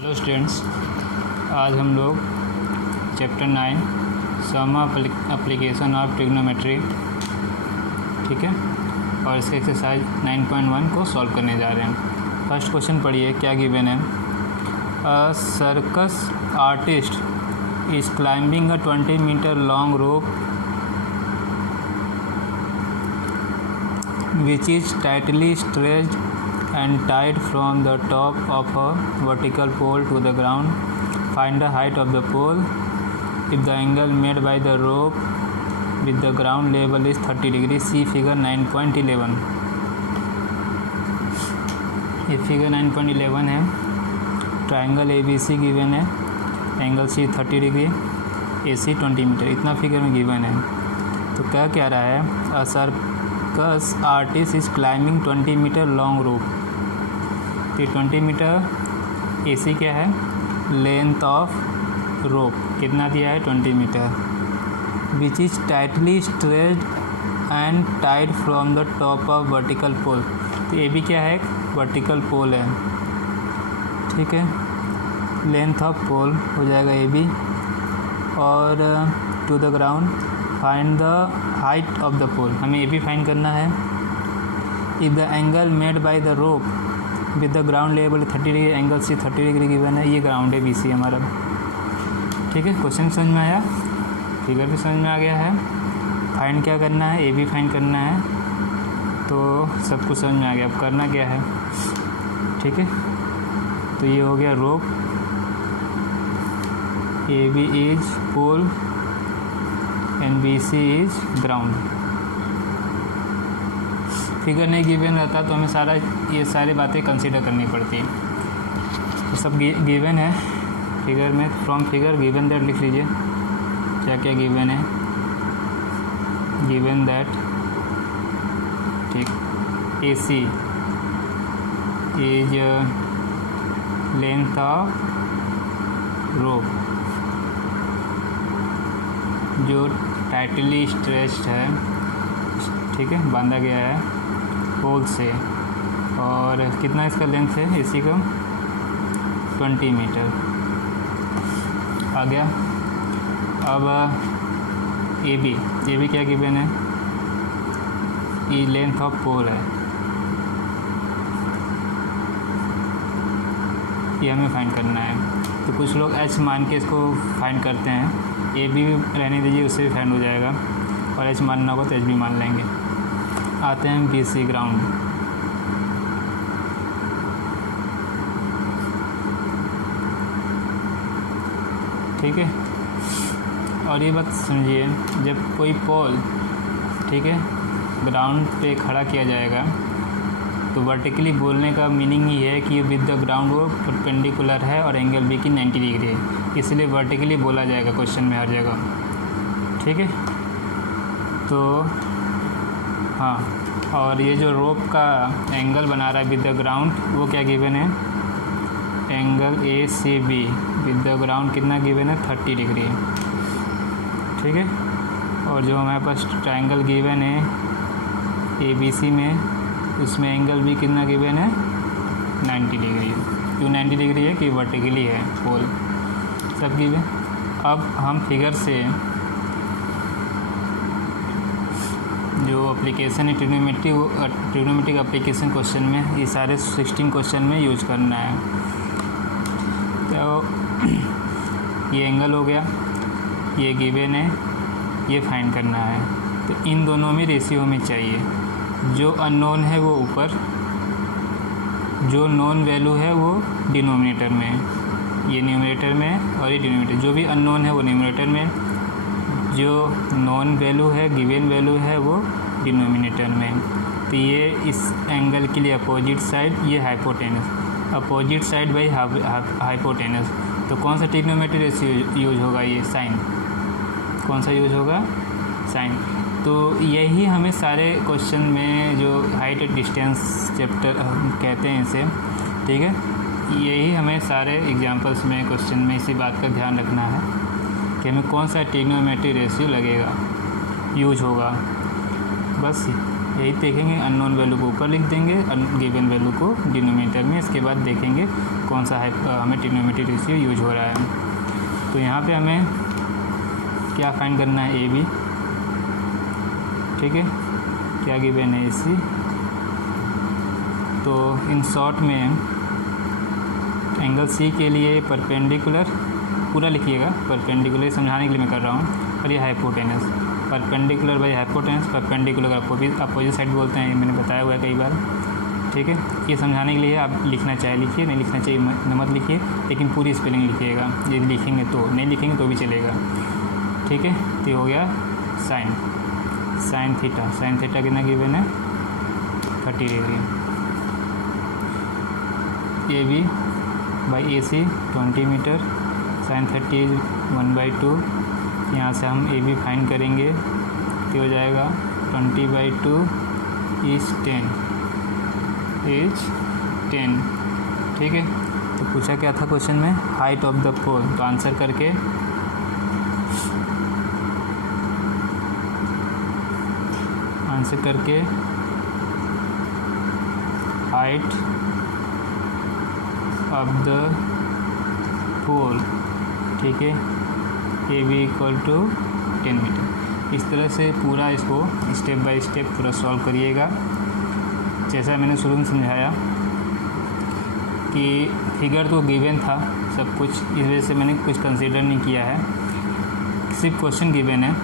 Hello students, आज हम लोग chapter 9 some application of trigonometry, ठीक है, और इसके एक्सरसाइज 9.1 को सॉल्व करने जा रहे हैं। फर्स्ट क्वेश्चन पढ़िए, क्या गिवन है। A circus artist is climbing a 20 metre long rope which is tightly stretched and tied from the top of a vertical pole to the ground. Find the height of the pole if the angle made by the rope with the ground level is 30 degrees. See figure 9.11. ये figure 9.11 है। Triangle ABC given है, angle C 30 degree, AC 20 metre, इतना figure में given है। तो क्या रहा है, a circus artist is climbing 20 metre long rope. तो 20 मीटर AC क्या है, लेंथ ऑफ रोप कितना दिया है, 20 metre, which is tightly stretched and tied from the top of vertical pole. तो ये भी क्या है, वर्टिकल पोल है, ठीक है। लेंथ ऑफ पोल हो जाएगा ये भी, और to the ground find the height of the pole, हमें ये भी फाइंड करना है। If the angle made by the rope with the ground level 30 degree, angle C 30 degree given है, ये ग्राउंड है BC हमारा, ठीक है। क्वेश्चन समझ में आया, फिगर भी समझ में आ गया है। फाइंड क्या करना है, ये भी फाइंड करना है, तो सब कुछ समझ में आ गया। अब करना क्या है, ठीक है। तो ये हो गया rope, AB is pole and BC is ground. Figure नहीं गिवन रहता तो हमें ये सारी बातें कंसीडर करनी पड़ती हैं। तो सब गिवन है फिगर में, फ्रॉम फिगर गिवन दैट लिख लीजिए, क्या क्या गिवन है। गिवन दैट, ठीक, AC is length of rope जो टाइटली स्ट्रेच्ड है, ठीक है, बांधा गया है पोल से, और कितना इसका लेंथ है AC का, 20 मीटर आ गया। अब AB क्या गिवन है, ये लेंथ ऑफ पोल है, ये हमें फाइंड करना है। तो कुछ लोग H मान के इसको फाइंड करते हैं, AB भी रहने दीजिए, उससे भी फाइंड हो जाएगा, और H मानना होगा तो H भी मान लेंगे। आते हैं BC ग्राउंड। ठीक है, और ये बात समझिए, जब कोई पोल, ठीक है, ग्राउंड पे खड़ा किया जाएगा तो वर्टिकली बोलने का मीनिंग ये है कि विद द ग्राउंड वो परपेंडिकुलर है और एंगल B की 90 डिग्री है, इसलिए वर्टिकली बोला जाएगा क्वेश्चन में हर जगह, ठीक है। तो हाँ, और ये जो रोप का एंगल बना रहा है विद द ग्राउंड, वो क्या गिवन है, angle ACB with the ground कितना गिवन है, 30 डिग्री, ठीक है। और जो हमारे पास ट्राइंगल गिवन है ABC में, उसमें एंगल भी कितना गिवन है, 90 डिग्री। क्यों 90 डिग्री है कि वर्टिकली है पोल, सब गिवन। अब हम फिगर से जो एप्लीकेशन है ट्रिग्नोमेट्रिक एप्लीकेशन क्वेश्चन में, ये सारे 16 क्वेश्चन में यूज करना है। तो ये एंगल हो गया, ये गिवन है, ये फाइंड करना है। तो इन दोनों में रेशियो में चाहिए, जो अननोन है वो ऊपर, जो नॉन वैल्यू है वो डिनोमिनेटर में, ये न्यूमरेटर में, और ये डिनोमिनेटर, जो भी अननोन है वो न्यूमरेटर में, जो नॉन वैल्यू है, गिवन वैल्यू है, वो डिनोमिनेटर में। तो ये इस एंगल के लिए अपोजिट साइड, ये hypotenuse, opposite side by hypotenuse. तो कौन सा ट्रिग्नोमेट्री रेशियो यूज होगा, ये साइन, कौन सा यूज होगा, साइन। तो यही हमें सारे क्वेश्चन में, जो हाइट एंड डिस्टेंस चैप्टर कहते हैं इसे, ठीक है, यही हमें सारे एग्जांपल्स में, क्वेश्चन में इसी बात का ध्यान रखना है कि हमें कौन सा ट्रिग्नोमेट्री रेशियो लगेगा, यूज होगा। बस यही देखेंगे, अननोन वैल्यू को ऊपर लिख देंगे, गिवन वैल्यू को डिनोमिनेटर में, इसके बाद देखेंगे कौन सा हमें ट्रिग्नोमेट्रिक रेशियो यूज हो रहा है। तो यहाँ पे हमें क्या फाइंड करना है, ए बी, ठीक है, क्या गिवन है, ए सी। तो इन शॉर्ट में एंगल सी के लिए परपेंडिकुलर, पूरा लिखिएगा, परपेंडिकुलर समझाने के लिए मैं कर रहा हूँ, और ये hypotenuse, perpendicular by hypotenuse, perpendicular opposite side बोलते हैं, ये मैंने बताया हुआ है कई बार, ठीक है। ये समझाने के लिए आप लिखना चाहे लिखिए, नहीं लिखना चाहिए मत लिखिए, लेकिन पूरी स्पेलिंग लिखिएगा, यदि लिखेंगे तो, नहीं लिखेंगे तो भी चलेगा, ठीक है। तो ये हो गया साइन थीटा कितना गिवन है, 30 degree. A B by A C 20 metre, sine 30 1/2, यहाँ से हम ए बी फाइंड करेंगे, तो हो जाएगा 20/2 इज 10, ठीक है। तो पूछा क्या था क्वेश्चन में, हाइट ऑफ द पोल, तो आंसर करके हाइट ऑफ द पोल, ठीक है, A B equal to 10 metre. इस तरह से पूरा इसको स्टेप बाय स्टेप पूरा सॉल्व करिएगा। जैसा मैंने शुरू में समझाया कि फिगर तो गिवन था सब कुछ, इस वजह से मैंने कुछ कंसीडर नहीं किया है, सिर्फ क्वेश्चन गिवन है,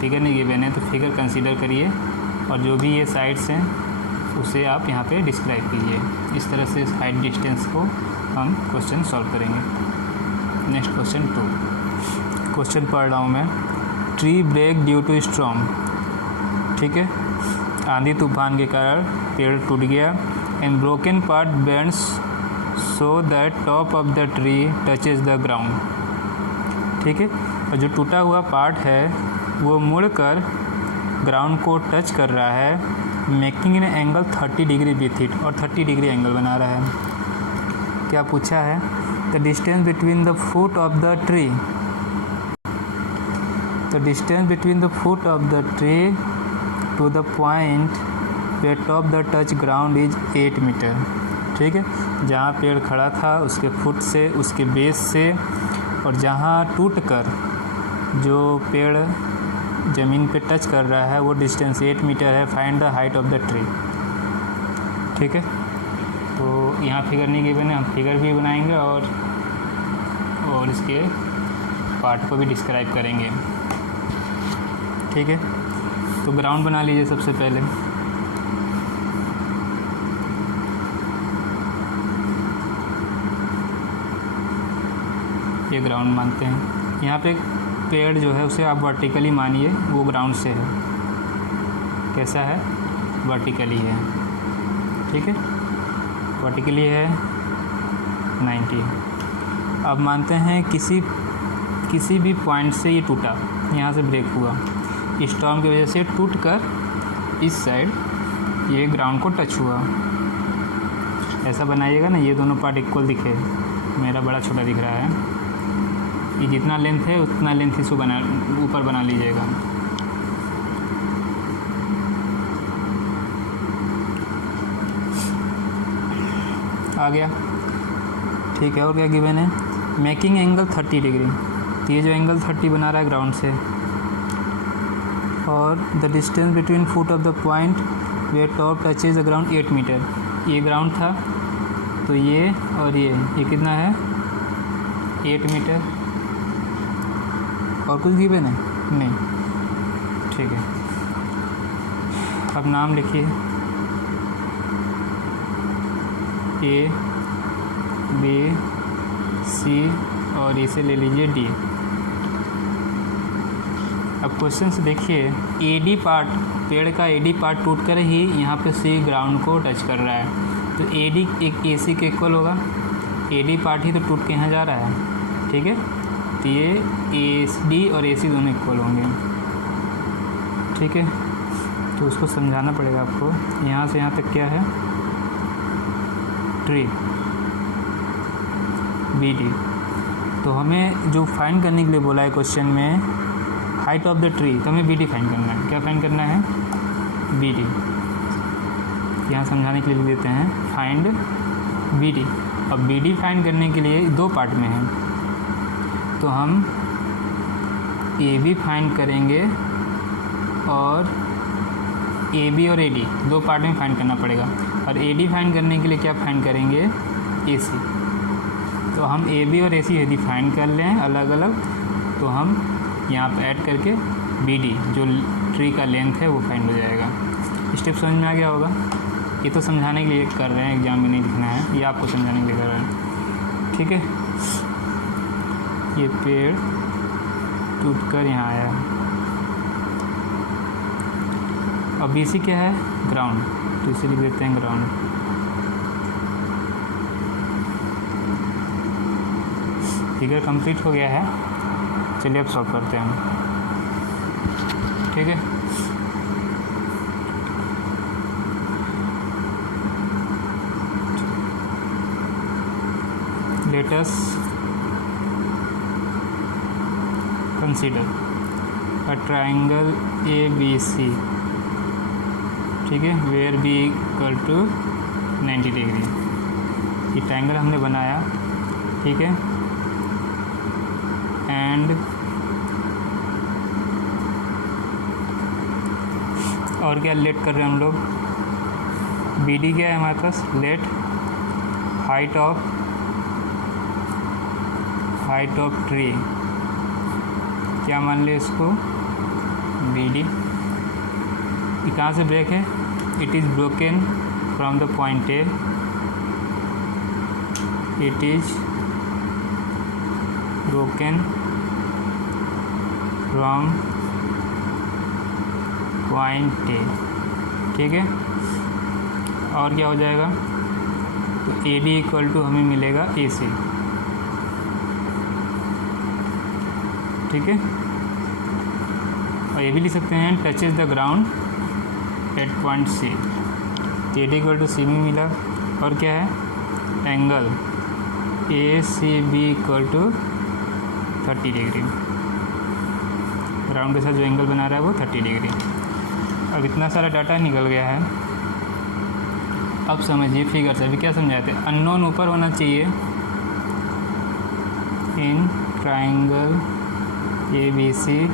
फिगर नहीं गिवन है, तो फिगर कंसीडर करिए, और जो भी ये साइड्स हैं उसे आप यहाँ पे डिस्क्राइब कीजिए। इस तरह से हाइट डिस्टेंस को हम क्वेश्चन सॉल्व करेंगे। नेक्स्ट क्वेश्चन 2, क्वेश्चन पढ़ रहा हूँ मैं, tree break due to storm, ठीक है, आंधी तूफान के कारण पेड़ टूट गया, and broken part bends so that top of the tree touches the ground, ठीक है, और जो टूटा हुआ पार्ट है वो मुड़कर ग्राउंड को टच कर रहा है, making an angle 30 degree with it, और 30 डिग्री एंगल बना रहा है। क्या पूछा है, the distance between the foot of the tree, the distance between the foot of the tree to the point where top the touch ground is 8 metre, ठीक है, जहाँ पेड़ खड़ा था उसके फुट से, उसके बेस से, और जहाँ टूटकर जो पेड़ ज़मीन पे टच कर रहा है वो डिस्टेंस 8 मीटर है। Find the height of the tree, ठीक है। तो यहाँ फिगर नहीं गिवन है, हम फिगर भी बनाएंगे और इसके पार्ट को भी डिस्क्राइब करेंगे, ठीक है। तो ग्राउंड बना लीजिए सबसे पहले, ये ग्राउंड मानते हैं। यहाँ पे पेड़ जो है उसे आप वर्टिकली मानिए, वो ग्राउंड से है, कैसा है, वर्टिकली है, ठीक है, वर्टिकली है 90। अब मानते हैं किसी भी पॉइंट से ये टूटा, यहाँ से ब्रेक हुआ, स्टॉर्म की वजह से टूटकर इस साइड ये ग्राउंड को टच हुआ, ऐसा बनाइएगा ना, ये दोनों पार्ट इक्वल दिखे, मेरा बड़ा छोटा दिख रहा है, ये जितना लेंथ है उतना लेंथ इसको ऊपर बना लीजिएगा। आ गया, ठीक है। और क्या गिवन है, मेकिंग एंगल 30 डिग्री, तो ये जो एंगल 30 बना रहा है ग्राउंड से, और the distance between foot of the point where top touches the ground 8 metre, ये ग्राउंड था, तो ये और ये कितना है, 8 मीटर। और कुछ गिवन है नहीं, ठीक है। अब नाम लिखिए, ए बी सी, और इसे ले लीजिए डी। अब क्वेश्चन से देखिए, एडी पार्ट, पेड़ का एडी पार्ट टूटकर ही यहाँ पे सी ग्राउंड को टच कर रहा है, तो एडी एक एसी के इक्वल होगा, एडी पार्ट ही तो टूट के यहाँ जा रहा है, ठीक है, तो ये एडी और एसी दोनों इक्वल होंगे, ठीक है। तो उसको समझाना पड़ेगा आपको, यहाँ से यहाँ तक क्या है, ट्री बी डी। तो हमें जो फाइंड करने के लिए बोला है क्वेश्चन में हाइट ऑफ द ट्री, तो हमें बी डी फाइंड करना है। क्या फाइंड करना है, बी डी। यहाँ समझाने के लिए लिख देते हैं, फाइंड बी डी। अब बी डी फाइंड करने के लिए दो पार्ट में है, तो हम ए बी फाइंड करेंगे और ए बी और ए डी दो पार्ट में फाइंड करना पड़ेगा। और ए डी फाइंड करने के लिए क्या फाइंड करेंगे, ए सी। तो हम ए बी और ए सी यदि फाइंड कर लें अलग अलग, तो हम यहाँ पर ऐड करके बी डी जो ट्री का लेंथ है वो फाइंड हो जाएगा। स्टेप समझ में आ गया होगा। ये तो समझाने के लिए कर रहे हैं, एग्जाम में नहीं लिखना है, ये आपको समझाने के लिए कर रहे हैं, ठीक है। ये पेड़ टूटकर यहाँ आया। अब बी सी क्या है, ग्राउंड, तो इसे लिख देते हैं ग्राउंड। फिगर कंप्लीट हो गया है। चलिए अब सॉल्व करते हैं, ठीक है। Let us consider a triangle ABC, ठीक है, where B equal to 90 degree. ये ट्राइंगल हमने बनाया, ठीक है, एंड और क्या लेट कर रहे हैं हम लोग, बी डी क्या है हमारे पास, लेट हाइट ऑफ ट्री, क्या मान लिया इसको, बी डी। कहाँ से ब्रेक है, it is broken from the point A, it is broken from point A, ठीक है। और क्या हो जाएगा, तो ए डी इक्वल टू हमें मिलेगा ए सी, ठीक है। और ये भी लिख सकते हैं touches the ground at point C, A D equal to C में मिला। और क्या है, angle A C B equal to 30 degree, ground के साथ जो एंगल बना रहा है वो 30 डिग्री। अब इतना सारा डाटा निकल गया है। अब समझिए फिगर से अभी क्या समझाए थे, अननोन ऊपर होना चाहिए in triangle A B C,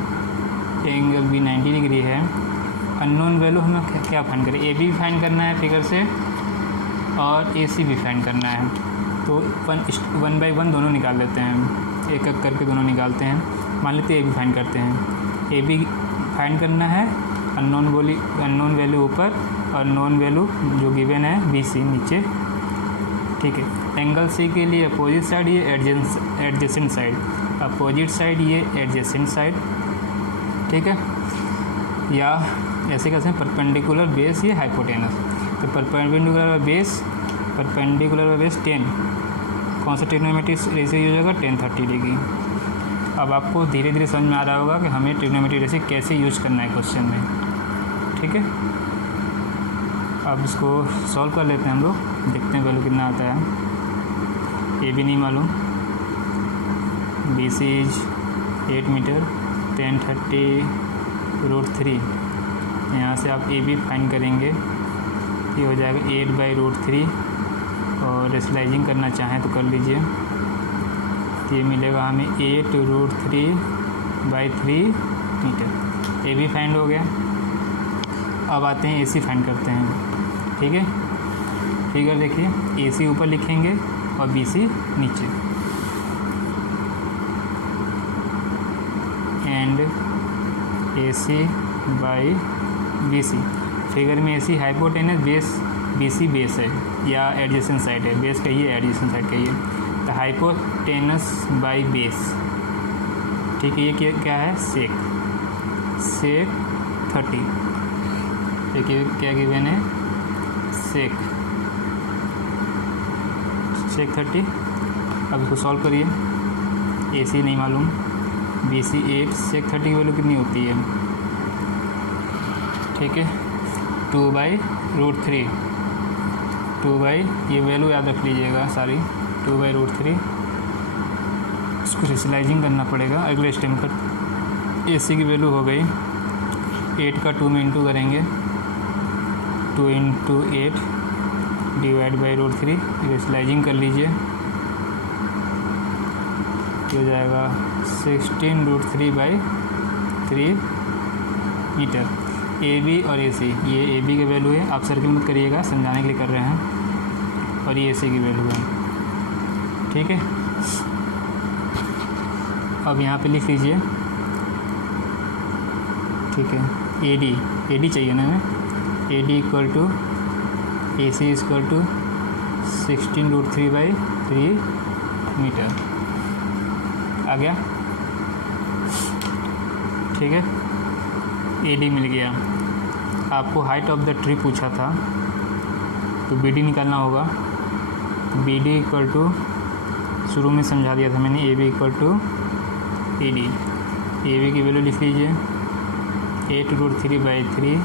angle B 90 degree है। अननोन वैल्यू हमें क्या फाइंड करें, ए बी फाइंड करना है फिगर से और ए सी भी फाइंड करना है। तो 1 बाई 1 दोनों निकाल लेते हैं, एक एक करके दोनों निकालते हैं। मान लेते हैं ए बी फाइंड करते हैं, ए बी फाइंड करना है, अननोन वैल्यू ऊपर और नॉन वैल्यू जो गिवन है बी सी नीचे, ठीक है। एंगल सी के लिए अपोजिट साइड, ये एडजेसेंट साइड, अपोजिट साइड ये एडजेसेंट साइड, ठीक है। या ऐसे कैसे परपेंडिकुलर बेस, ये हाइपोटेनस। तो परपेंडिकुलर बेस 10, कौन सा ट्रिग्नोमेट्रिक रेशियो यूज होगा, 10 30 डिग्री। अब आपको धीरे धीरे समझ में आ रहा होगा कि हमें ट्रिग्नोमेट्रिक रेशियो कैसे यूज करना है क्वेश्चन में, ठीक है। अब इसको सॉल्व कर लेते हैं हम लोग, देखते हैं वैल्यू कितना आता है। ए बी नहीं मालूम, बी सी इज 8 मीटर, 1030√3। यहाँ से आप ए बी फाइंड करेंगे, ये हो जाएगा 8/√3। और रेशनलाइजिंग करना चाहें तो कर लीजिए, तो ये मिलेगा हमें 8√3/3 मीटर। ए बी फाइंड हो गया। अब आते हैं ए सी फाइंड करते हैं, ठीक है। फिगर देखिए, ए सी ऊपर लिखेंगे और बी सी नीचे, and A C by B C. Figure में A C hypotenuse, base B C base है या एडजेसेंट साइड है, बेस कहिए एडजेसेंट साइड कहिए। तो हाइपोटेनस बाई बेस, ठीक है। ये क्या है, सेक 30, देखिए क्या गिवन है, सेक 30। अब इसको सॉल्व करिए, ए सी नहीं मालूम, बी सी 8, सेक 30 की वैल्यू कितनी होती है, ठीक है, 2/√3, 2 बाई, ये वैल्यू याद रख लीजिएगा सारी, 2/√3। इसको रेशनलाइजिंग करना पड़ेगा अगले स्टेप पर। ए सी की वैल्यू हो गई 8 का 2 में इंटू करेंगे, 2 × 8 डिवाइड बाई √3, रेशलाइजिंग कर लीजिए, हो जाएगा 16√3/3 मीटर। AB और AC, ये AB की वैल्यू है, आप सर्किल मत करिएगा, समझाने के लिए कर रहे हैं, और ये AC की वैल्यू है। ठीक है, अब यहाँ पे लिख लीजिए। ठीक है, AD चाहिए ना हमें, AD equal to AC equal to 16√3/3 metre आ गया। ठीक है, AD मिल गया। आपको हाइट ऑफ द ट्री पूछा था, तो BD निकालना होगा। तो BD इक्वल टू, शुरू में समझा दिया था मैंने, AB equal to AD। AB की वैल्यू लिख लीजिए 8√3/3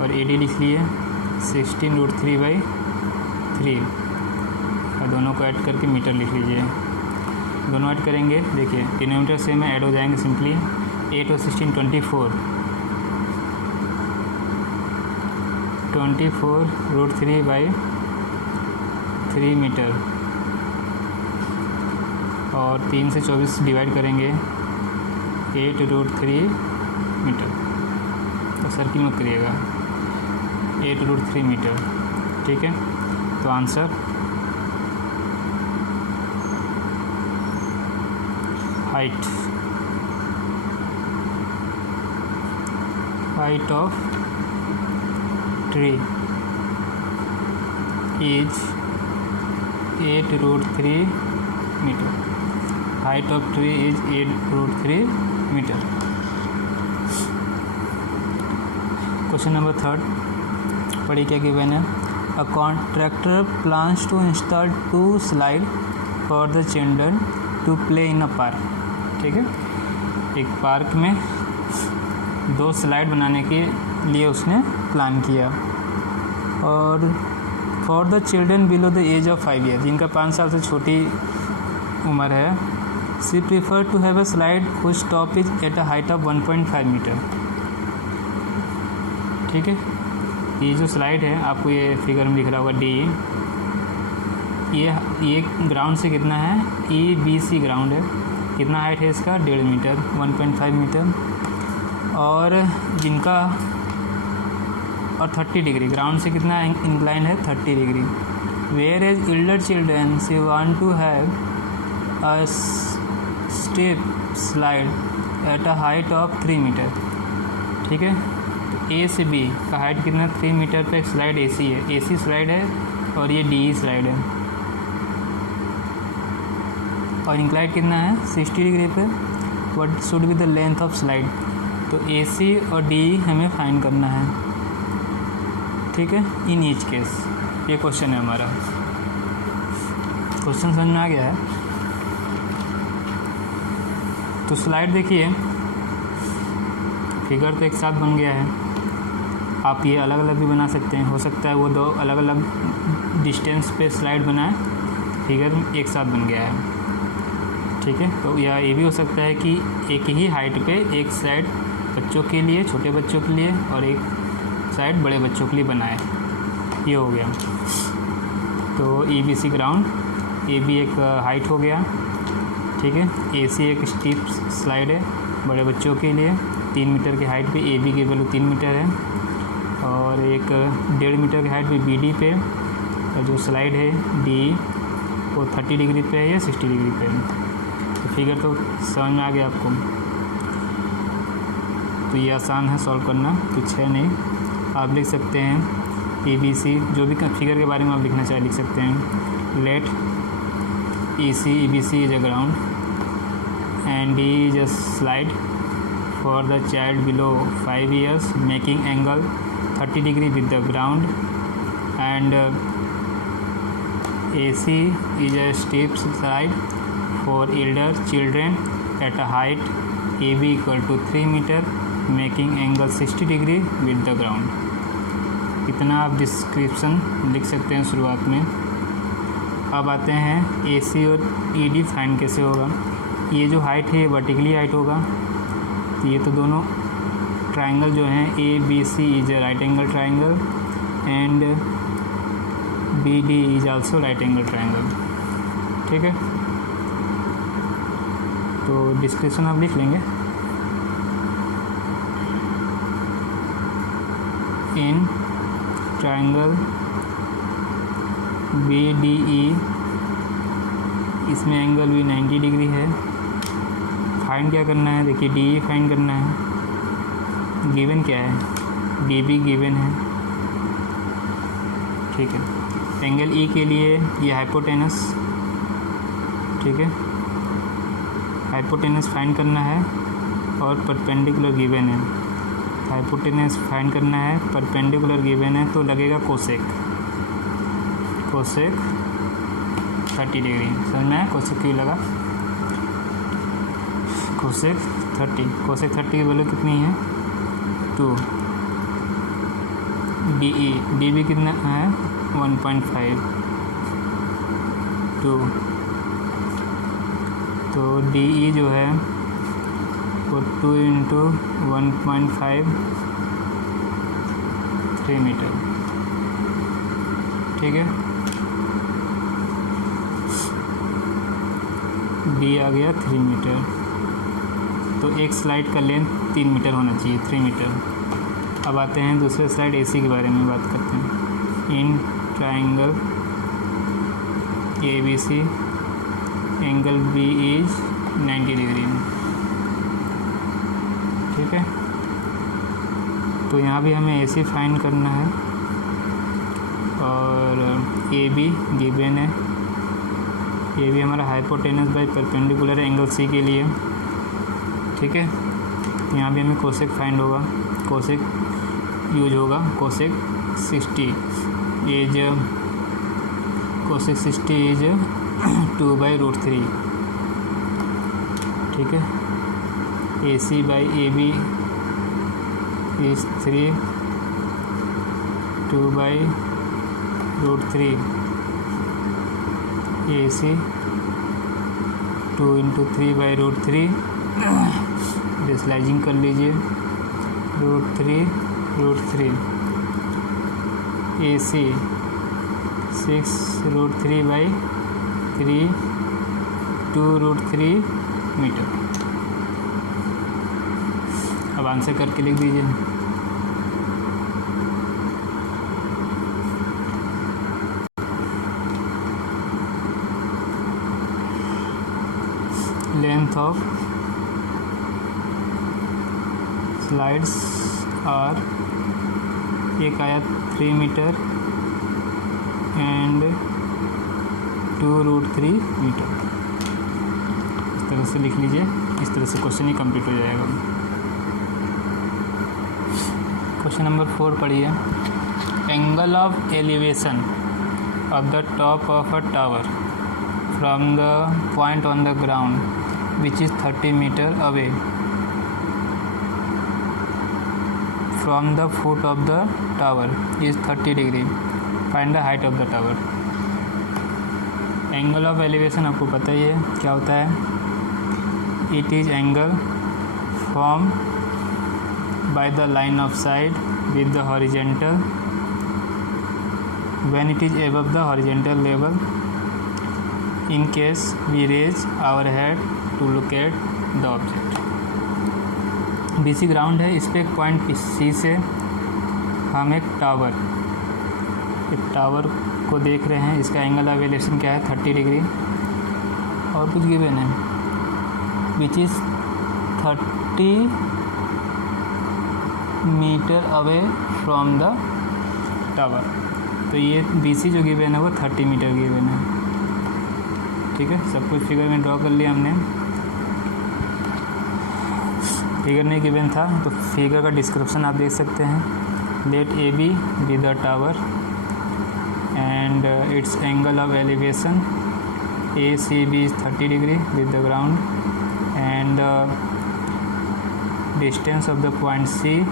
और AD लिख लिए 16√3/3, और दोनों को ऐड करके मीटर लिख लीजिए। दोनों ऐड करेंगे, देखिए डिनोमिनेटर से में ऐड हो जाएंगे सिंपली। 8 और 16 24√3/3 मीटर, और 3 से 24 डिवाइड करेंगे 8√3 मीटर, तो सर्किल मत करिएगा, 8√3 मीटर। ठीक है, तो answer height of tree is 8√3 meter. Height of tree is 8√3 meter. Question number 3 पढ़िए क्या गिवन है। A contractor plans to install 2 slide for the children to play in a park. ठीक है, एक पार्क में 2 स्लाइड बनाने के लिए उसने प्लान किया, और for the children below the age of 5 year, जिनका 5 साल से छोटी उम्र है, she prefer to have a slide whose top is at a height of 1.5 metre. ठीक है, ये जो स्लाइड है आपको ये फिगर में दिख रहा होगा D, ये ग्राउंड से कितना है, EBC ग्राउंड है, कितना हाइट है इसका, 1.5 मीटर, 1.5 मीटर, और जिनका, और 30 डिग्री, ग्राउंड से कितना इंक्लाइन है, 30 degree. Where as elder children she want to have a step slide at a height of 3 metre. ठीक है, A से B का हाइट कितना, 3 मीटर पे एक स्लाइड AC है, AC स्लाइड है, और ये DE स्लाइड है, और इंक्लाइन कितना है, 60 डिग्री पे। What should be the length of slide, तो AC और DE हमें फाइंड करना है। ठीक है, इन ईच केस, ये क्वेश्चन है हमारा। क्वेश्चन समझ में आ गया है। तो स्लाइड देखिए, फिगर तो एक साथ बन गया है, आप ये अलग अलग भी बना सकते हैं, हो सकता है वो 2 अलग अलग डिस्टेंस पे स्लाइड बनाए, फिगर एक साथ बन गया है। ठीक है, तो या ये भी हो सकता है कि एक ही हाइट पे एक साइड बच्चों के लिए, छोटे बच्चों के लिए, और एक साइड बड़े बच्चों के लिए बनाए, ये हो गया। तो EBC ग्राउंड, AB एक हाइट हो गया। ठीक है, AC एक स्टीप स्लाइड है बड़े बच्चों के लिए, 3 मीटर की हाइट पे AB की वैल्यू 3 मीटर है, और एक 1.5 मीटर की हाइट पे BD पे, और जो स्लाइड है DE वो 30 डिग्री पे है या 60 डिग्री पे है। तो फिगर तो समझ में आ गया आपको, तो ये आसान है सॉल्व करना, कुछ है नहीं। आप लिख सकते हैं EBC, जो भी फिगर के बारे में आप लिखना चाहे लिख सकते हैं। Let EBC is a ground and D is a slide for the child below 5 years making angle 30 degree with the ground, and AC is a steep slide for elder children at a height AB equal to 3 meter making angle 60 degree with the ground। इतना आप description लिख सकते हैं शुरुआत में। अब आते हैं AC और ED फाइंड कैसे होगा। ये जो हाइट है वर्टिकली हाइट होगा, तो ये तो दोनों ट्राइंगल जो हैं ABC is A right angle triangle, and B D is also right angle triangle. ठीक है, तो डिस्क्रिप्शन आप लिख लेंगे। In triangle B D E, इसमें एंगल भी 90 डिग्री है। फाइंड क्या करना है, देखिए डी ई फाइंड करना है। गिवन क्या है, डी बी गिवन है। ठीक है, एंगल ई के लिए ये हाइपोटेनस, ठीक है, हाइपोटेनस फाइंड करना है और परपेंडिकुलर गिवन है। हाइपोटेनस फाइंड करना है, परपेंडिकुलर गिवन है, तो लगेगा कोसेक। कोसेक 30 डिग्री, समझ में आया कोसेक क्यों लगा। कोसेक 30, कोसेक 30 की वैल्यू कितनी है 2। डी बी कितना है 1.5 2। तो डी ई जो है वो 2 इंटू 1.5 3 मीटर। ठीक है, डी आ गया 3 मीटर। तो एक स्लाइड का लेंथ 3 मीटर होना चाहिए, 3 मीटर। अब आते हैं दूसरे स्लाइड एसी के बारे में बात करते हैं। In triangle A B C angle B is 90 degree. ठीक है, तो यहाँ भी हमें एसी फाइंड करना है और ए बी गिवन है। ये भी हमारा hypotenuse by perpendicular angle C के लिए। ठीक है, यहाँ भी हमें कोसेक फाइंड होगा, कोसेक यूज होगा। Cosec 60 is cosec 60 is 2/√3। ठीक है, A C by A B is 3 2/√3। A C 2 into 3/√3, डिस्लाइजिंग कर लीजिए √3 ए सी 6√3/3 2√3 मीटर। अब आंसर करके लिख दीजिए। लेंथ ऑफ स्लाइड्स आर, एक आया 3 मीटर एंड 2√3 मीटर। इस तरह से लिख लीजिए, इस तरह से क्वेश्चन ही कंप्लीट हो जाएगा। क्वेश्चन नंबर 4 पढ़िए। Angle of elevation of the top of a tower from the point on the ground which is 30 meter away from the foot of the tower is 30 degree. Find the height of the tower. Angle of elevation आपको पता ही है क्या होता है। It is angle formed by the line of sight with the horizontal when it is above the horizontal level in case we raise our head to look at the object. BC ground है, इस पर एक point सी से हम एक tower को देख रहे हैं। इसका एंगल ऑफ एलिवेशन क्या है 30 डिग्री और कुछ गिवन है which is 30 metre away from the tower. तो ये BC जो गिवन है वो 30 मीटर गिवन है। ठीक है, सब कुछ फिगर में ड्रॉ कर लिया हमने। फिगर नहीं गिवन था तो फिगर का डिस्क्रिप्शन आप देख सकते हैं। Let A B be the tower and its angle of elevation A C B is 30 degree with the ground and distance of the point C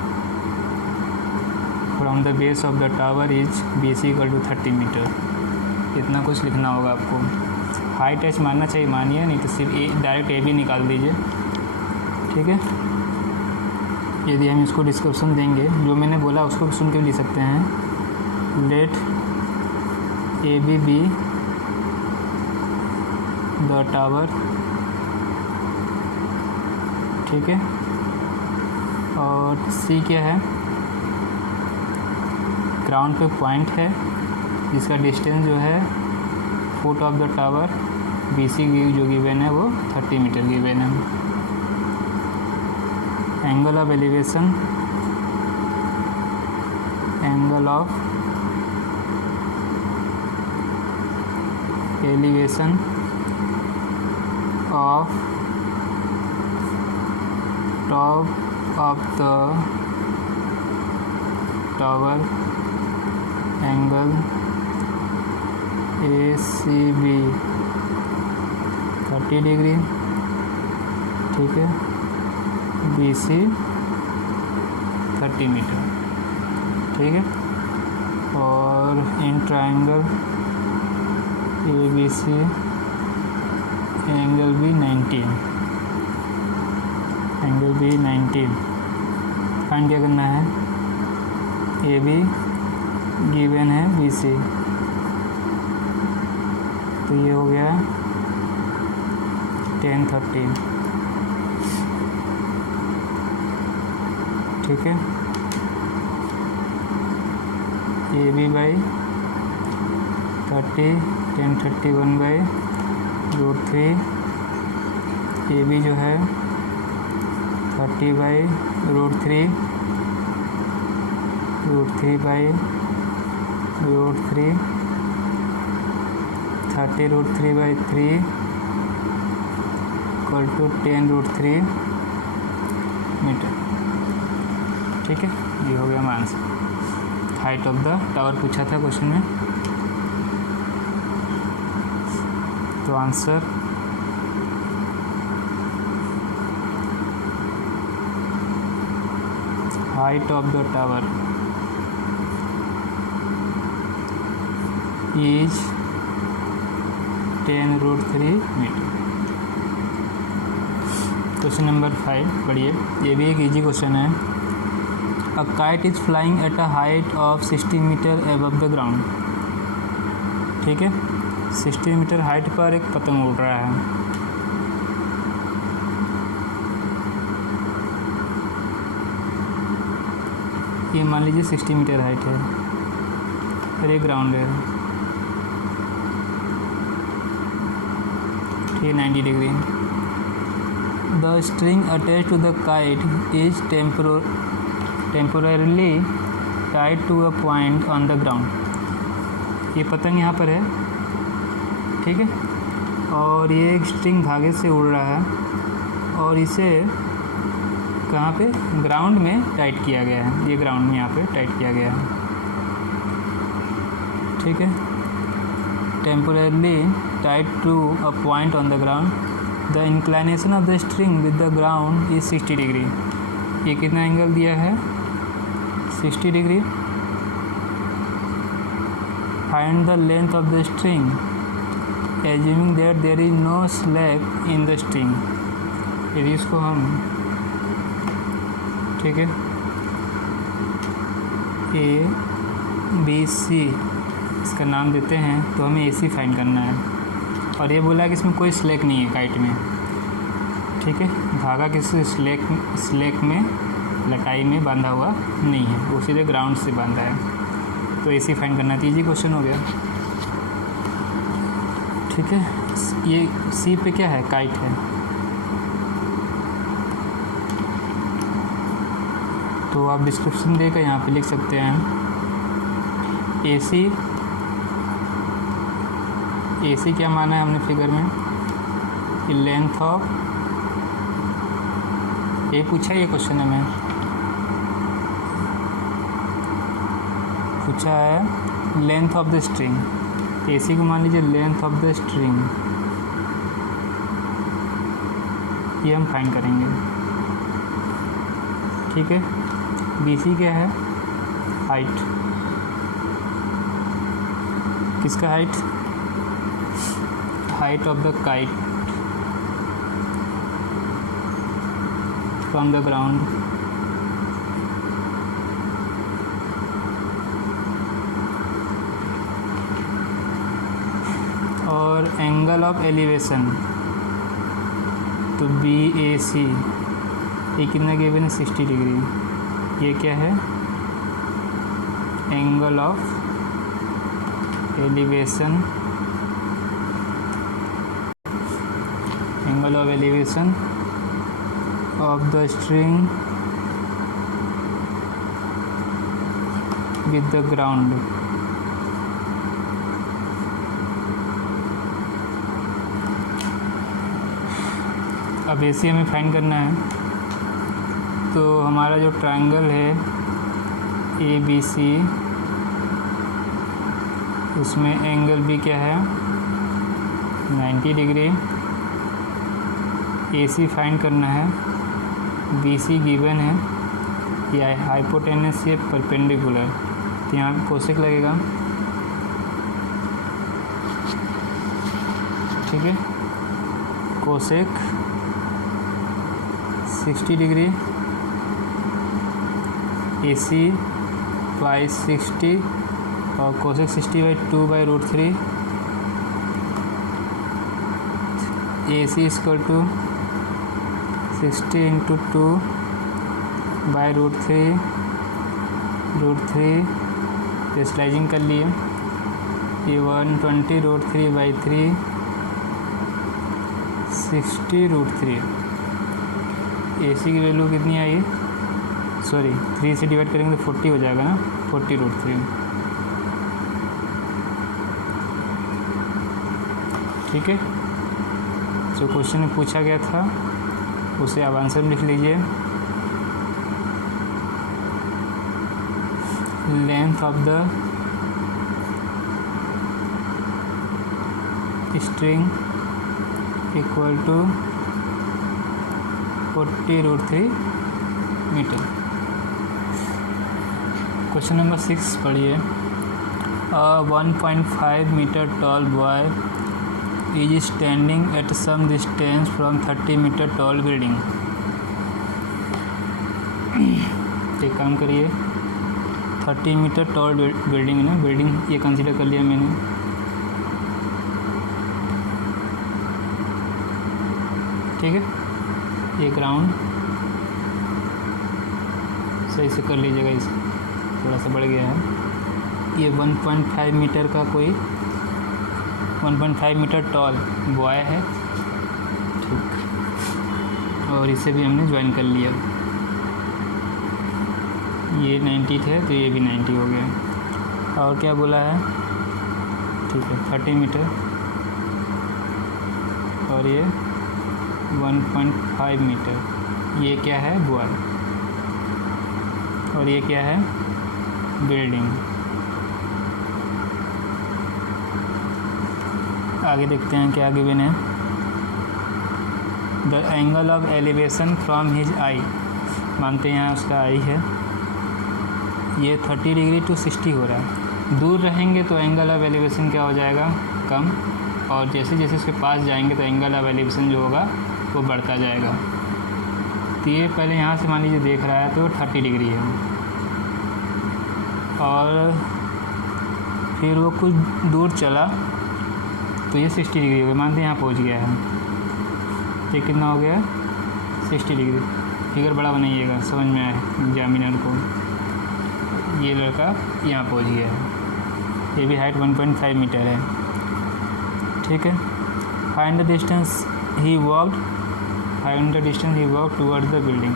from the base of the tower is BC equal to 30 metre. इतना कुछ लिखना होगा आपको। Height H मानना चाहिए, मानिए, नहीं तो सिर्फ डायरेक्ट ए बी निकाल दीजिए। ठीक है, यदि हम इसको डिस्क्रिप्शन देंगे जो मैंने बोला उसको भी सुन के लिख सकते हैं। लेट ABB द टावर, ठीक है। और C क्या है, ग्राउंड पे पॉइंट है जिसका डिस्टेंस जो है foot of the tower, BC जो गिवन है वो 30 मीटर गिवन है। Angle of elevation, angle of elevation of top of the tower, angle ACB 30 degree, ठीक है। BC 30 मीटर, ठीक है। और इन ट्राइंगल ABC एंगल भी 90, एंगल भी 90। फाइंड क्या करना है, AB गिवन है BC, तो ये हो गया 1030, ठीक है। AB बाई 30, 1031 बाई √3, AB जो है 30 by √3, √3 by √3, 30 √3 by 3 equal to 10 √3 metre, ठीक है। ये हो गया हमारा answer. Height of the tower पूछा था क्वेश्चन में, तो answer height of the tower is 10 √3 metre. Question number 5 पढ़िए, ये भी एक इजी क्वेश्चन है। A kite is flying at a height of 60 metre above the ground, ठीक है। 60 मीटर हाइट पर एक पतंग उड़ रहा है। ये मान लीजिए 60 मीटर हाइट है और ये ग्राउंड है, ठीक है, 90 degree. The string attach to the kite is temporarily tied to a point on the ground. ये पतंग यहाँ पर है, ठीक है, और ये एक स्ट्रिंग धागे से उड़ रहा है और इसे कहाँ पे, ग्राउंड में टाइट किया गया है। ये ग्राउंड में यहाँ पे टाइट किया गया है, ठीक है। Temporarily tied to a point on the ground, the inclination of the string with the ground is 60 degree. ये कितना एंगल दिया है, 60 degree. Find the length of the string assuming that there is no slack in the string. यदि इसको हम, ठीक है, ABC इसका नाम देते हैं, तो हमें AC फाइंड करना है। और ये बोला कि इसमें कोई स्लैक नहीं है काइट में, ठीक है। धागा किसी स्लैक में, लटाई में बांधा हुआ नहीं है, वो सीधे ग्राउंड से बांधा है, तो AC फाइंड करना है। इजी क्वेश्चन हो गया, ठीक है। ये C पे क्या है, काइट है, तो आप डिस्क्रिप्शन देकर यहाँ पे लिख सकते हैं AC क्या माना है हमने फिगर में, लेंथ ऑफ, ये पूछा है, ये क्वेश्चन है मैं पूछा है length of the string. AC को मान लीजिए लेंथ ऑफ द स्ट्रिंग, ये हम फाइंड करेंगे, ठीक है। BC क्या है, हाइट, किसका height, height of the kite from the ground, angle of elevation, तो बी ए सी ये कितना गिवन है 60 डिग्री। ये क्या है angle of elevation, angle of elevation of the string with the ground. अब ऐसे हमें फाइंड करना है, तो हमारा जो ट्रायंगल है ए बी सी, उसमें एंगल भी क्या है 90 डिग्री। ए सी फाइंड करना है, बी सी गिवन है, या हाइपोटेनस से परपेंडिकुलर, तो यहाँ कोसेक लगेगा। ठीक है, cosec 60 degree A C by 60 और cosec 60/2/√3 A C equal to 60 × 2/√3 स्लाइजिंग कर लिए। ये 120√3/3 60√3। ए सी की वैल्यू कितनी आई, सॉरी 3 से डिवाइड करेंगे तो 40 हो जाएगा ना, 40√3। ठीक है, जो क्वेश्चन में पूछा गया था उसे आप आंसर में लिख लीजिए। Length of the string equal to 40√3 metre. Question number 6 पढ़िए। 1.5 metre tall boy is standing at some distance from 30 metre tall building. एक काम करिए, 30 मीटर टॉल बिल्डिंग है ना, बिल्डिंग ये कंसीडर कर लिया मैंने। ठीक है, ये ग्राउंड सही से कर लीजिएगा, इसे थोड़ा सा बढ़ गया है। ये 1.5 मीटर का कोई 1.5 मीटर टॉल बॉय है। ठीक, और इसे भी हमने ज्वाइन कर लिया। ये 90 थे तो ये भी 90 हो गया। और क्या बोला है, ठीक है 30 मीटर और ये 1.5 मीटर। ये क्या है बॉय और ये क्या है बिल्डिंग। आगे देखते हैं क्या गिवन है। The angle of elevation from his eye, मानते हैं यहाँ उसका आई है, ये 30 डिग्री टू 60 हो रहा है। दूर रहेंगे तो एंगल ऑफ एलिवेशन क्या हो जाएगा कम, और जैसे जैसे उसके पास जाएंगे तो एंगल ऑफ एलिवेशन जो होगा वो बढ़ता जाएगा। तो ये पहले यहाँ से मान लीजिए देख रहा है तो 30 डिग्री है, और फिर वो कुछ दूर चला तो ये 60 डिग्री हो गया। मानते हैं यहाँ पहुँच गया है, ये कितना हो गया 60 डिग्री। फिगर बड़ा बनाइएगा, समझ में आए एग्जामिनर को। ये लड़का यहाँ पहुँच गया है, ये भी हाइट 1.5 मीटर है। ठीक है, find the distance he walked, find the distance he walk toward the building.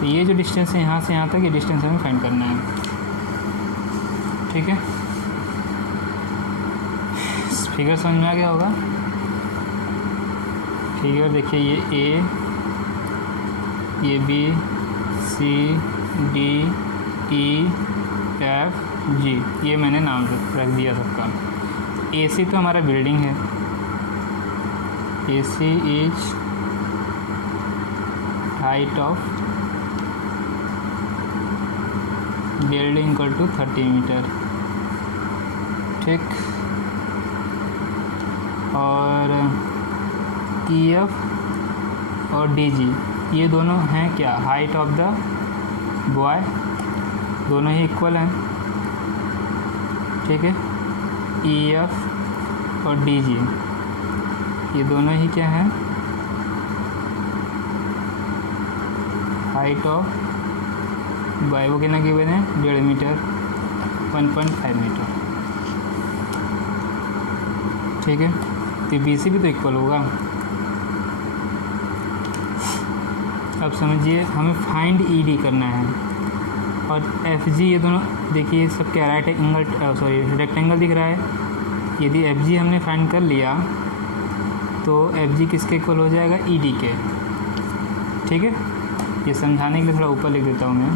तो ये जो डिस्टेंस है यहाँ से यहाँ तक, ये डिस्टेंस हमें फाइंड करना है। ठीक है, फिगर समझ में आ गया होगा। फिगर देखिए, ये ए, ये बी, सी, डी, ई, एफ, जी, ये मैंने नाम रख दिया सबका। ए सी तो हमारा बिल्डिंग है, A C is height of building equal to 30 metre. ठीक, और ई एफ और डी जी ये दोनों हैं क्या हाइट ऑफ द बॉय, दोनों ही इक्वल हैं। ठीक है, ई एफ और डी जी ये दोनों ही क्या है, हाइट ऑफ बाय वो कितना गिवन है 1.5 मीटर 1.5 मीटर। ठीक है, तो बी सी भी तो इक्वल होगा। अब समझिए हमें फाइंड ई डी करना है और एफ जी, ये दोनों देखिए सब क्या राइट एंगल रेक्टेंगल दिख रहा है। यदि एफ जी हमने फाइंड कर लिया तो एफ जी किसके इक्वल हो जाएगा, ई डी के। ठीक है, ये समझाने के लिए थोड़ा ऊपर लिख देता हूँ मैं।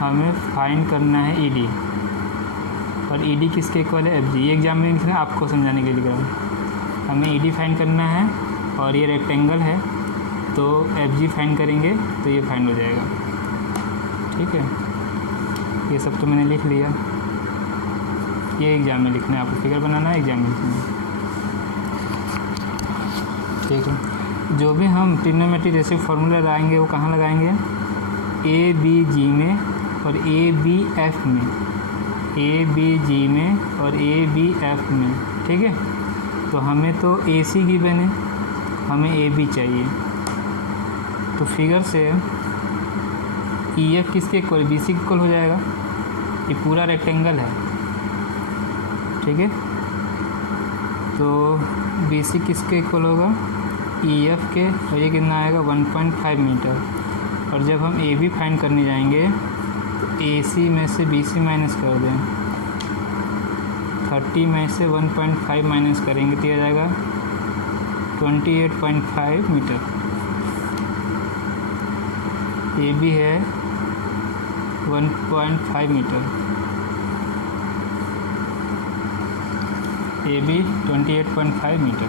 हमें फाइंड करना है ई डी और ई डी किसके इक्वल है, एफ जी। ये एग्जाम में लिखना, आपको समझाने के लिए लिख रहा हूँ। हमें ई डी फाइंड करना है और ये रेक्टेंगल है तो एफ जी फाइंड करेंगे तो ये फाइंड हो जाएगा। ठीक है, ये सब तो मैंने लिख लिया। ये एग्जाम में लिखना है, आपको फिगर बनाना है, एग्जाम में लिखना है। ठीक है, जो भी हम ट्रिग्नोमेट्री रेशियो फार्मूला लगाएंगे वो कहाँ लगाएंगे, ए बी जी में और ए बी एफ में, ए बी जी में और ए बी एफ में। ठीक है, तो हमें तो ए सी गिवन है, हमें ए बी चाहिए। तो फिगर से ई एफ किसके इक्वल, बी सी इक्वल हो जाएगा। ये पूरा रेक्टेंगल है। ठीक है, तो बी सी किसके इक्वल होगा, ई एफ के, और ये कितना आएगा 1.5 मीटर। और जब हम ए बी फाइंड करने जाएंगे तो ए सी में से बी सी माइनस कर दें, 30 में से 1.5 माइनस करेंगे तो आ जाएगा 28.5 मीटर। ए बी है 1.5 मीटर, ए बी 28.5 मीटर।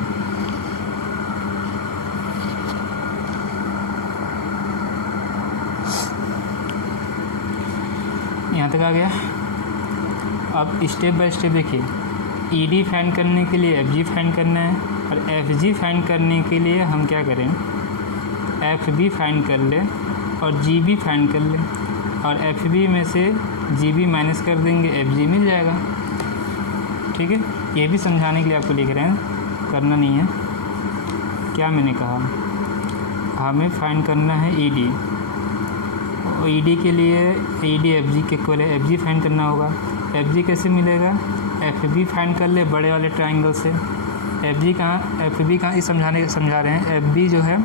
यहाँ तक आ गया। अब स्टेप बाय स्टेप देखिए, ई डी फाइंड करने के लिए एफ जी फाइंड करना है और एफ जी फाइंड करने के लिए हम क्या करें, एफ बी फाइंड कर ले और जी बी फाइंड कर ले और एफ बी में से जी बी माइनस कर देंगे, एफ जी मिल जाएगा। ठीक है, ये भी समझाने के लिए आपको लिख रहे हैं, करना नहीं है। क्या मैंने कहा, हमें फाइंड करना है ई डी। ई डी के लिए ई डी एफ जी के इक्वल है, एफ जी फाइंड करना होगा। एफ जी कैसे मिलेगा, एफ बी फाइंड कर ले बड़े वाले ट्राइंगल से। एफ जी कहाँ, एफ बी कहाँ, इस समझा रहे हैं। एफ बी जो है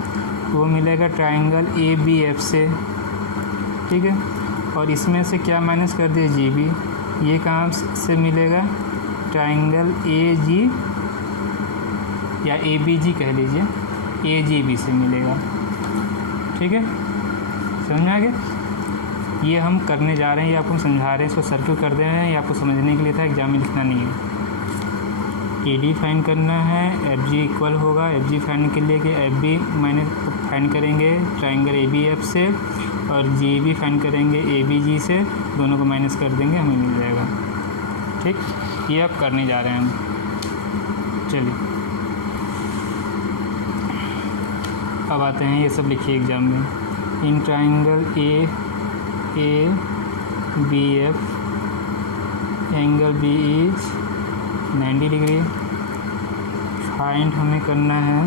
वो मिलेगा ट्राइंगल ए बी एफ से। ठीक है, और इसमें से क्या माइनस कर दिए, जी बी। ये कहाँ से मिलेगा, ट्राइंगल ए जी या ए बी जी कह लीजिए, ए जी बी से मिलेगा। ठीक है, समझ में आ गया। ये हम करने जा रहे हैं, ये आपको समझा रहे हैं, इसको सर्कल कर दे रहे हैं, ये आपको समझने के लिए था, एग्जाम में लिखना नहीं है। ए डी फाइंड करना है, एफ जी इक्वल होगा एफ जी फाइंड के लिए कि एफ बी माइनस फाइंड करेंगे ट्राइंगल ए बी एफ से और जी बी फाइंड करेंगे ए बी जी से, दोनों को माइनस कर देंगे, हमें मिल जाएगा। ठीक, ये अब करने जा रहे हैं हम। चलिए अब आते हैं, ये सब लिखिए एग्जाम में। In triangle A B F angle B is 90 degree. Find हमें करना है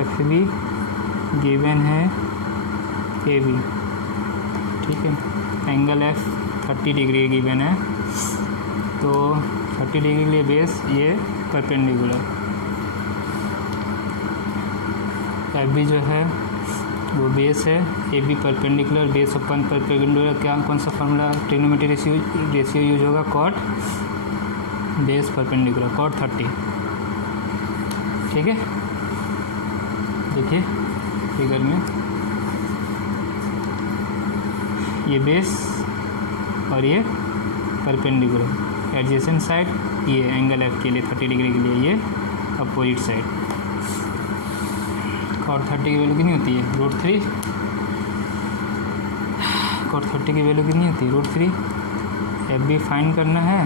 एफ बी, गिवन है ए बी। ठीक है, एंगल एफ 30 डिग्री गिवन है, तो 30 डिग्री के लिए बेस ये परपेंडिकुलर। एफ बी जो है वो बेस है, A B perpendicular, base upon perpendicular. क्या कौन सा फार्मूला ट्रिग्नोमेट्री रेशियो यूज होगा, कॉट बेस परपेंडिकुलर, कॉट 30। ठीक है, देखिए फिगर में ये बेस और ये परपेंडिकुलर, एडजेसेंट साइड ये एंगल एफ के लिए 30 डिग्री के लिए ये अपोजिट साइड। कॉट 30 की वैल्यू कितनी होती है, √3। कॉट 30 की वैल्यू कितनी होती है, √3। एफ बी फाइंड करना है,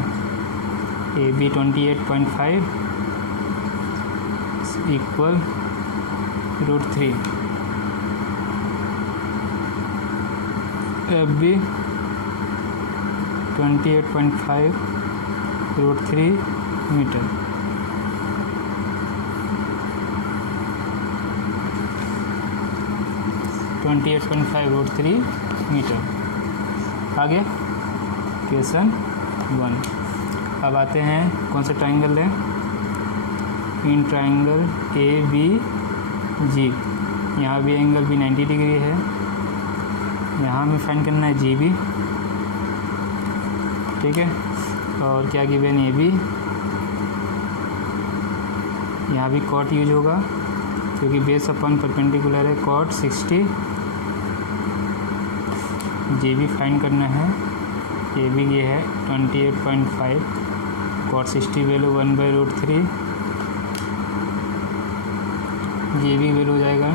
A B 28.5 equal √3। F B 28.5 √3 metre. 28.5√3 metre. आगे क्वेश्चन 1। अब आते हैं कौन सा ट्राइंगल है, इन ट्राइंगल ABG, यहाँ भी एंगल भी 90 डिग्री है, यहाँ हमें फाइंड करना है GB, ठीक है। और क्या गिवन AB, यहाँ भी कॉट यूज होगा क्योंकि बेस अपन परपेंडिकुलर है, कॉट 60। GB फाइंड करना है, AB ये है 28.5, कॉट 60 वैल्यू 1/√3, GB वैल्यू हो जाएगा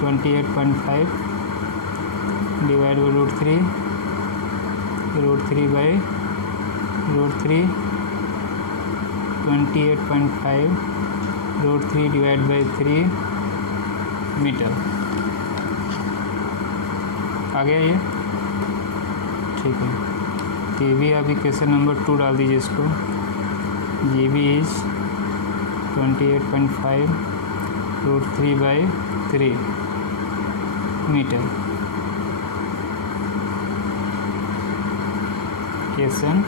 28.5 divide by √3, √3/√3, 28.5 √3 divide by 3 metre. आ गया ये, ठीक है। तो ये भी अभी क्वेश्चन नंबर 2 डाल दीजिए इसको। GB is 28.5 √3/3 metre. क्वेश्चन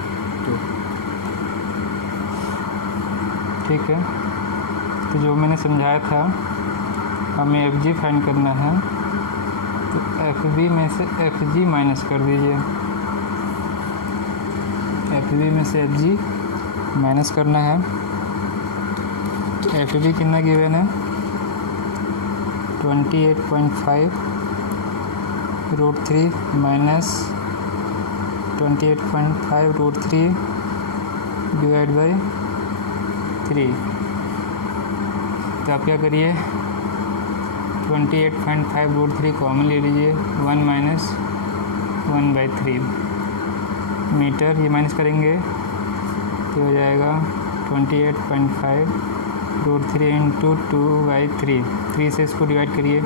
2, ठीक है। तो जो मैंने समझाया था, हमें FG फाइंड करना है, तो FB में से FG माइनस कर दीजिए, FB में से FG माइनस करना है। FB कितना गिवन है, 28.5 √3 माइनस 28.5 √3 डिवाइड बाई 3। तो आप क्या करिए, 28.5 √3 कॉमन ले लीजिए, 1 माइनस 1/3 मीटर, ये माइनस करेंगे तो हो जाएगा 28.5 √3 इंटू 2/3, 3 से इसको डिवाइड करिए,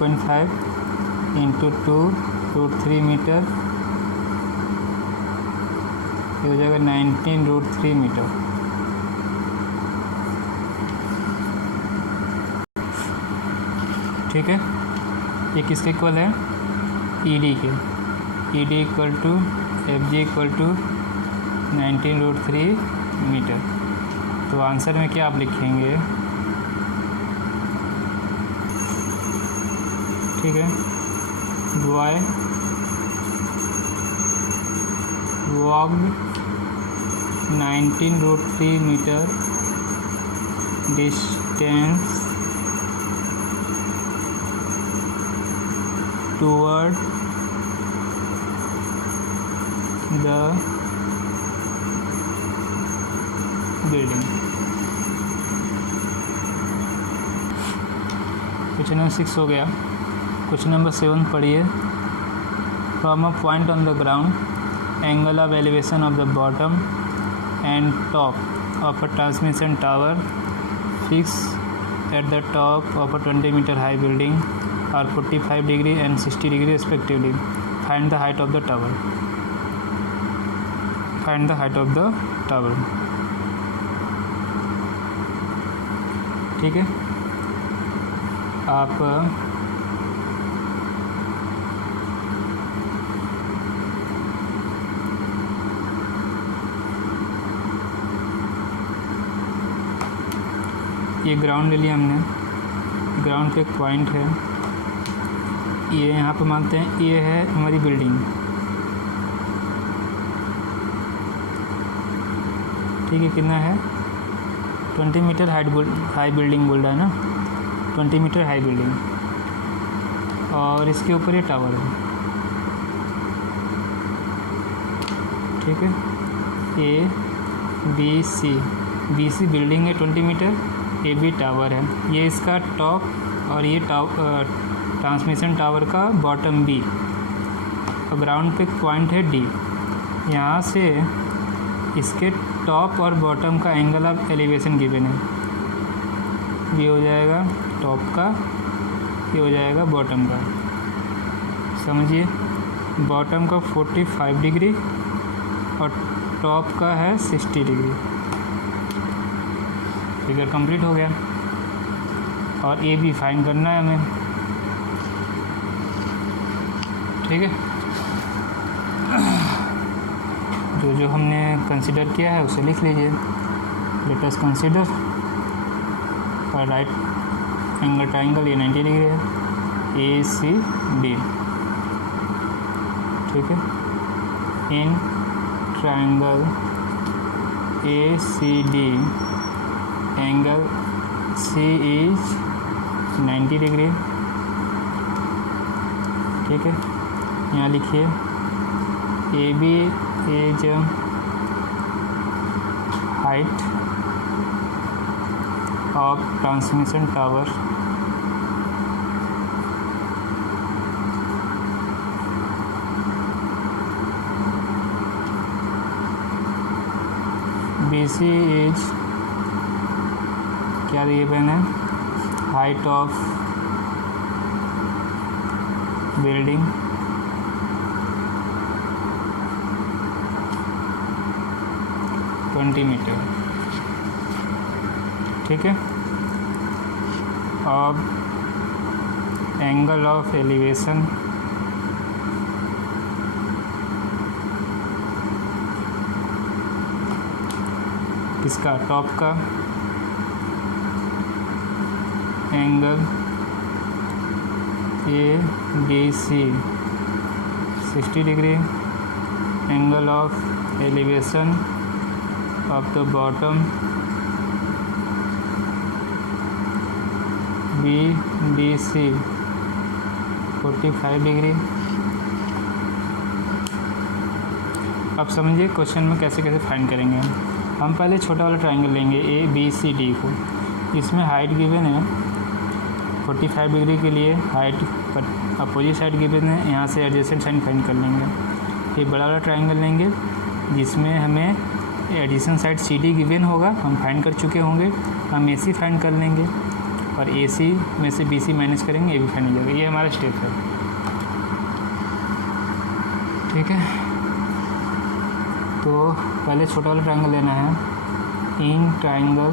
.5 इंटू 2√3 मीटर, ये हो जाएगा 19√3 मीटर। ठीक है, ये किसके इक्वल है, ED के। ED equal to FG equal to 19√3 metre. तो आंसर में क्या आप लिखेंगे, ठीक है, boy walked 19√3 metre distance toward the building. Question number 6 हो गया। क्वेश्चन नंबर 7 पढ़िए। From a point on the ground, angle of elevation of the bottom and top of a transmission tower fix at the top of a 20 metre high building are 45 degree and 60 degree respectively. Find the height of the tower. Find the height of the tower. ठीक है, आप ये ground ले लिया हमने। Ground पे एक point है, ये यहाँ पे मानते हैं ये है हमारी बिल्डिंग। ठीक है, कितना है 20 मीटर हाई बिल्डिंग बोल रहा है ना, 20 मीटर हाई बिल्डिंग, और इसके ऊपर ये टावर है। ठीक है, BC बिल्डिंग है 20 मीटर, AB टावर है, ये इसका टॉप और ये ट्रांसमिशन टावर का बॉटम B। और ग्राउंड पे एक पॉइंट है D। यहाँ से इसके टॉप और बॉटम का एंगल ऑफ एलिवेशन गिवन है। ये हो जाएगा टॉप का, ये हो जाएगा बॉटम का। समझिए, बॉटम का 45 डिग्री और टॉप का है 60 डिग्री। फिगर कंप्लीट हो गया। और ए बी फाइंड करना है हमें, ठीक है। जो जो हमने कंसिडर किया है उसे लिख लीजिए। Let us consider right angle triangle, ये 90 डिग्री है, ए सी डी, ठीक है। In triangle A C D angle C is 90 degree, ठीक है। यहाँ लिखिए A B is height of transmission tower BC is क्या गिवन है, हाइट ऑफ बिल्डिंग मीटर, ठीक है। अब एंगल ऑफ एलिवेशन किसका, टॉप का, angle A D C 60 degree, angle of elevation of the bottom BDC 45 degree. अब समझिए question में कैसे कैसे फाइंड करेंगे हम पहले छोटा वाला ट्राइंगल लेंगे ए बी सी डी को। इसमें हाइट गिवन है 45 डिग्री के लिए, हाइट पर अपोजिट साइड गिवन है, यहाँ से एडजेसेंट साइन फाइंड कर लेंगे। एक बड़ा वाला ट्राइंगल लेंगे जिसमें हमें addition side C D given होगा, हम फाइंड कर चुके होंगे। हम ए सी फाइंड कर लेंगे और ए सी में से बी सी माइनस करेंगे, ए भी फाइंड हो जाएगा। ये हमारा स्टेप है, ठीक है। तो पहले छोटा वाला ट्राइंगल लेना है। In triangle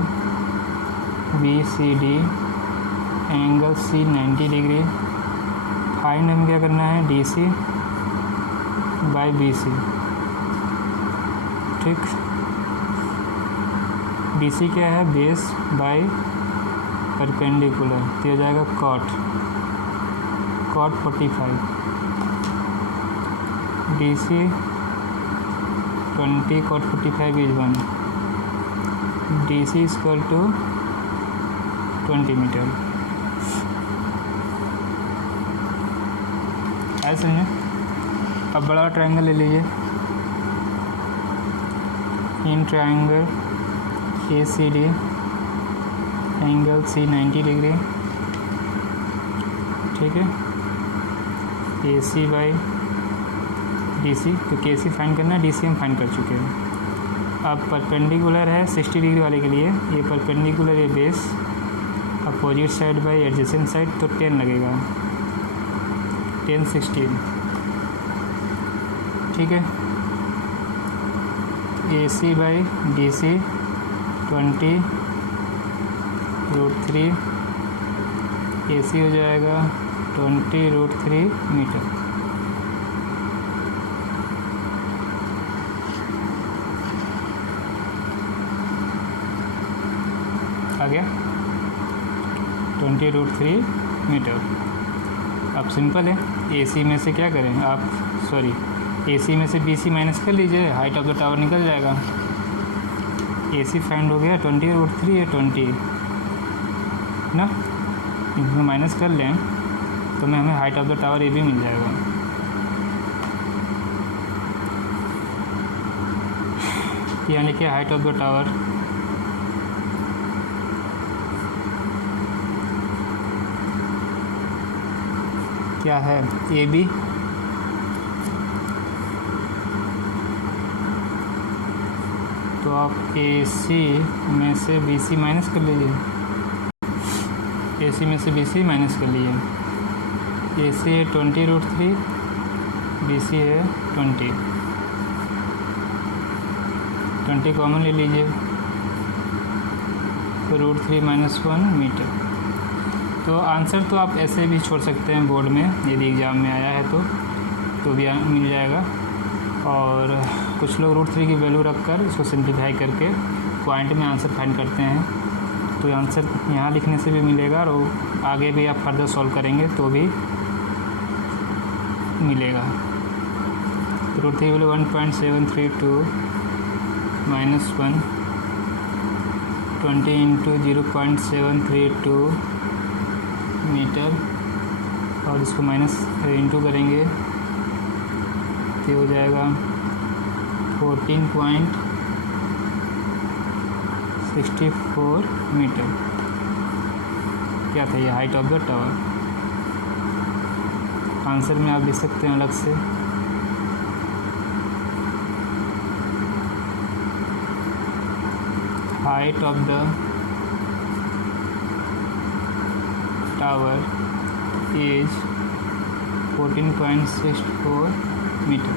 B C D angle C 90 degree, find हमें क्या करना है, D C by B C, ठीक। डी सी क्या है, बेस बाय परपेंडिकुलर, तो हो जाएगा cot 45, D C 20 cot 45 is 1, D C equal to 20 metre. ऐसे समझे। अब बड़ा ट्रायंगल ले लीजिए। In triangle A C D angle C 90 degree, ठीक है। A C by D C, तो के सी फाइंड करना है, डी सी हम फाइंड कर चुके हैं। अब परपेंडिकुलर है 60 डिग्री वाले के लिए, ये परपेंडिकुलर है base, opposite side by adjacent side, तो 10 लगेगा, 10 16, ठीक है। A C by D C 20√3, ए सी हो जाएगा 20√3 मीटर। आ गया 20√3 मीटर। अब सिंपल है, ए सी में से क्या करें आप, सॉरी ए सी में से बी सी माइनस कर लीजिए, हाइट ऑफ द टावर निकल जाएगा। ए सी फाइंड हो गया 20√3 है 20 ना, इसमें माइनस कर लें तो हमें height of the tower A भी मिल जाएगा। यानी कि हाइट ऑफ द टावर क्या है, ए बी, तो आप ए सी में से बी सी माइनस कर लीजिए, ए सी में से बी सी माइनस कर लीजिए। ए सी 20√3 BC है 20 कॉमन ले लीजिए, तो √3 - 1 मीटर। तो आंसर तो आप ऐसे भी छोड़ सकते हैं बोर्ड में, यदि एग्ज़ाम में आया है तो भी मिल जाएगा। और कुछ लोग √3 की वैल्यू रखकर इसको सिंप्लीफाई करके पॉइंट में आंसर फाइंड करते हैं, तो आंसर यहाँ लिखने से भी मिलेगा और आगे भी आप फर्दर सॉल्व करेंगे तो भी मिलेगा। √3 की वैल्यू 1.732 - 1 20 × 0.732 मीटर, और इसको माइनस इंटू करेंगे तो हो जाएगा 14.64 मीटर। क्या था ये? Height of the tower. Answer में आप लिख सकते हैं अलग से, height of the tower is 14.64 metre.